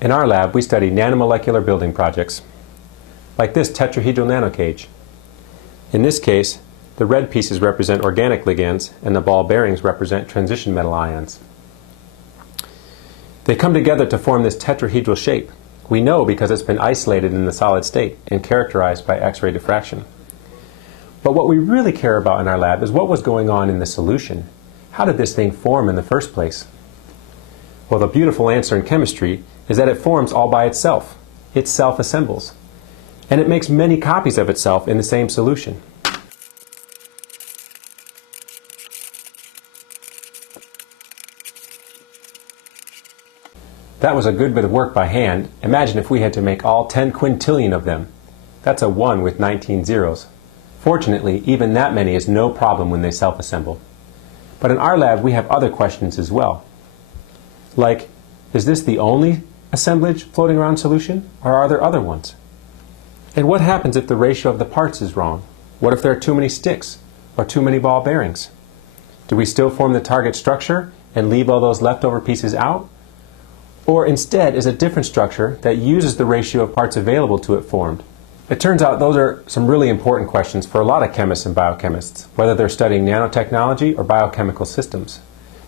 In our lab, we study nanomolecular building projects, like this tetrahedral nanocage. In this case, the red pieces represent organic ligands and the ball bearings represent transition metal ions. They come together to form this tetrahedral shape. We know because it's been isolated in the solid state and characterized by X-ray diffraction. But what we really care about in our lab is what was going on in the solution. How did this thing form in the first place? Well, the beautiful answer in chemistry is that it forms all by itself. It self-assembles. And it makes many copies of itself in the same solution. That was a good bit of work by hand. Imagine if we had to make all 10 quintillion of them. That's a 1 with 19 zeros. Fortunately, even that many is no problem when they self-assemble. But in our lab, we have other questions as well. Like, is this the only assemblage floating around solution, or are there other ones? And what happens if the ratio of the parts is wrong? What if there are too many sticks, or too many ball bearings? Do we still form the target structure and leave all those leftover pieces out? Or instead is a different structure that uses the ratio of parts available to it formed? It turns out those are some really important questions for a lot of chemists and biochemists, whether they're studying nanotechnology or biochemical systems,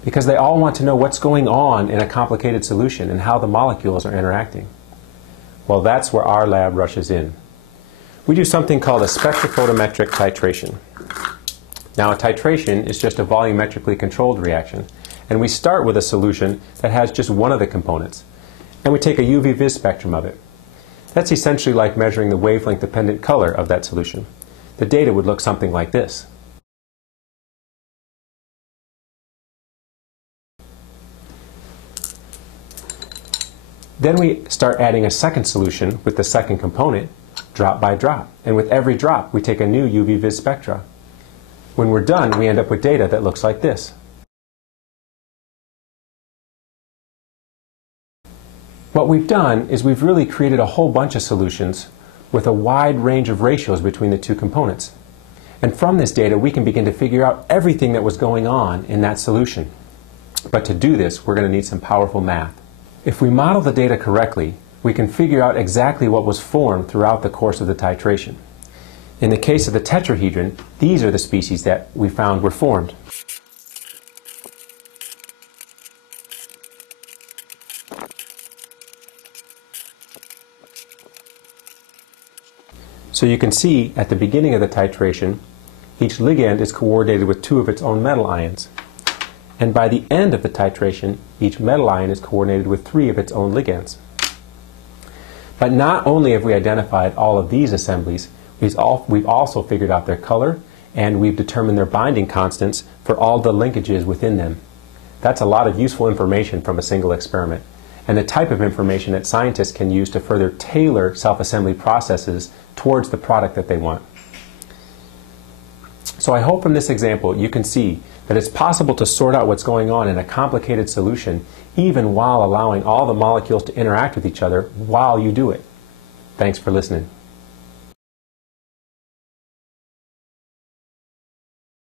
because they all want to know what's going on in a complicated solution and how the molecules are interacting. Well, that's where our lab rushes in. We do something called a spectrophotometric titration. Now, a titration is just a volumetrically controlled reaction, and we start with a solution that has just one of the components, and we take a UV vis spectrum of it. That's essentially like measuring the wavelength-dependent color of that solution. The data would look something like this. Then we start adding a second solution with the second component, drop by drop. And with every drop, we take a new UV vis spectra. When we're done, we end up with data that looks like this. What we've done is we've really created a whole bunch of solutions with a wide range of ratios between the two components. And from this data, we can begin to figure out everything that was going on in that solution. But to do this, we're going to need some powerful math. If we model the data correctly, we can figure out exactly what was formed throughout the course of the titration. In the case of the tetrahedron, these are the species that we found were formed. So you can see at the beginning of the titration, each ligand is coordinated with 2 of its own metal ions. And by the end of the titration, each metal ion is coordinated with 3 of its own ligands. But not only have we identified all of these assemblies, we've also figured out their color, and we've determined their binding constants for all the linkages within them. That's a lot of useful information from a single experiment, and the type of information that scientists can use to further tailor self-assembly processes towards the product that they want. So I hope from this example you can see that it's possible to sort out what's going on in a complicated solution even while allowing all the molecules to interact with each other while you do it. Thanks for listening.